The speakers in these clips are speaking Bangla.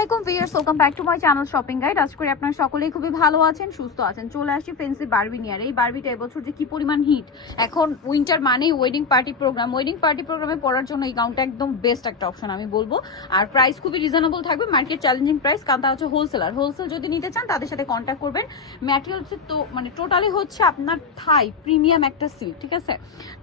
আলাইকুম viewers, welcome back to my channel shopping guide. আজ করে আপনারা সকলেই খুবই ভালো আছেন, সুস্থ আছেন। চলে আসছি ফেন্সি বারবি নিয়ে। আর এই বারবিটা এবছর যে কি পরিমাণ হিট। এখন উইন্টার মানেই wedding party program. Wedding party প্রোগ্রামে পরার জন্য এই গাউনটা একদম বেস্ট একটা অপশন আমি বলবো। আর প্রাইস খুবই রিজনেবল থাকবে, মার্কেট চ্যালেঞ্জিং প্রাইস, কারণ তা হচ্ছে হোলসেলার। হোলসেল যদি নিতে চান তাদের সাথে কন্ট্যাক্ট করবেন। ম্যাটেরিয়ালস তো মানে টোটালি হচ্ছে আপনার থাই প্রিমিয়াম একটা সিল্ক, ঠিক আছে?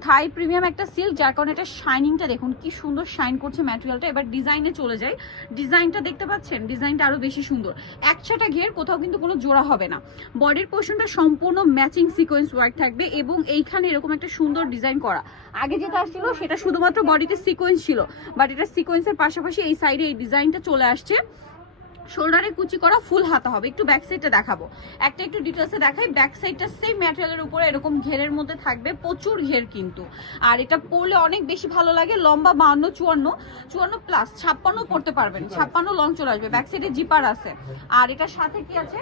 থাই প্রিমিয়াম একটা সিল্ক, যার কারণে এটা শাইনিংটা দেখুন কি সুন্দর শাইন করছে ম্যাটেরিয়ালটা। এবার ডিজাইনে চলে যায়। ডিজাইনটা দেখতে পাচ্ছেন, ডিজাইনটা আরো বেশি সুন্দর। একসাথে ঘের, কোথাও কিন্তু কোনো জোড়া হবে না। বডির পোর্শনটা সম্পূর্ণ ম্যাচিং সিকোয়েন্স ওয়ার্ক থাকবে এবং এইখানে এরকম একটা সুন্দর ডিজাইন করা। আগে যেটা আসছিল সেটা শুধুমাত্র বডিতে সিকোয়েন্স ছিল, বাট এটা সিকোয়েন্সের পাশাপাশি এই সাইডে এই ডিজাইনটা চলে আসছে। শোল্ডারে কুচি করা, ফুল হাতা হবে। একটু ব্যাক সাইডটা দেখাবো, একটু ডিটেলসে দেখাই। ব্যাক সাইডটা সেম ম্যাটেরিয়ালের উপরে এরকম ঘেরের মধ্যে থাকবে, প্রচুর ঘের কিন্তু। আর এটা পরলে অনেক বেশি ভালো লাগে। লম্বা 52, 54 প্লাস 56 পড়তে পারবেন, 56 লং চলে আসবে। ব্যাক সাইডে জিপার আছে। আর এটার সাথে কি আছে?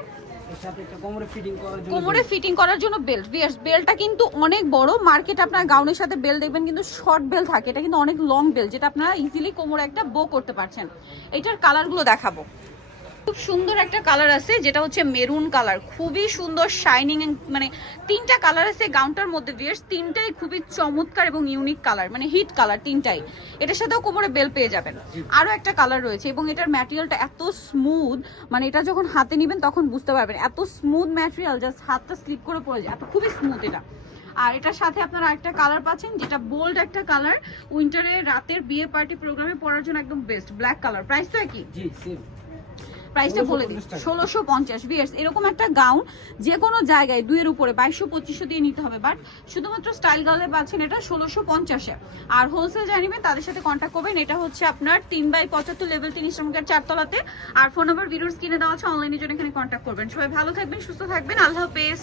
কোমরে ফিটিং করার জন্য বেল্ট। বেল্টটা কিন্তু অনেক বড়। মার্কেট আপনার গাউনের সাথে বেল্ট দেখবেন কিন্তু শর্ট বেল্ট থাকে, এটা কিন্তু অনেক লং বেল্ট, যেটা আপনারা ইজিলি কোমরে একটা বো করতে পারছেন। এটার কালারগুলো দেখাবো। খুব সুন্দর একটা কালার আছে যেটা হচ্ছে মেরুন কালার, খুবই সুন্দর শাইনিং। মানে তিনটা কালার আছে গাউনটার মধ্যে, ভিউয়ার্স তিনটাই খুবই চমৎকার এবং ইউনিক কালার, মানে হিট কালার তিনটাই। এটার সাথেও কোমরে বেল পেয়ে যাবেন। আরো একটা কালার রয়েছে এবং এটার ম্যাটেরিয়ালটা এত স্মুথ, মানে এটা যখন হাতে নিবেন তখন বুঝতে পারবেন এত স্মুথ ম্যাটেরিয়াল, জাস্ট হাতটা স্লিপ করে পড়ে যায়, এত খুবই স্মুথ এটা। আর এটার সাথে আপনারা একটা কালার পাচ্ছেন যেটা বোল্ড একটা কালার, উইন্টারে রাতের বিয়ে পার্টি প্রোগ্রামে পরার জন্য একদম বেস্ট। ব্ল্যাক কালার, প্রাইস তো একই? জি সেম। প্রাইসটা বলে দিই, 1650 ভিউয়ার্স। এরকম একটা গাউন যে কোনো জায়গায় 2 এর উপরে 2200-2500 দিয়ে নিতে হবে, বাট শুধুমাত্র স্টাইল গার্লে পাচ্ছেন এটা 1650-এ। আর হোলসেল জানিবেন তাদের সাথে কন্ট্যাক্ট করবেন। এটা হচ্ছে আপনার 3/75 লেভেল 3 ইসলামগেট 4 তলাতে। আর ফোন নাম্বার ভিডিওর স্ক্রিনে দেওয়া আছে, অনলাইনের জন্য এখানে কন্ট্যাক্ট করবেন। সবাই ভালো থাকবেন, সুস্থ থাকবেন, আল্লাহ হাফেজ।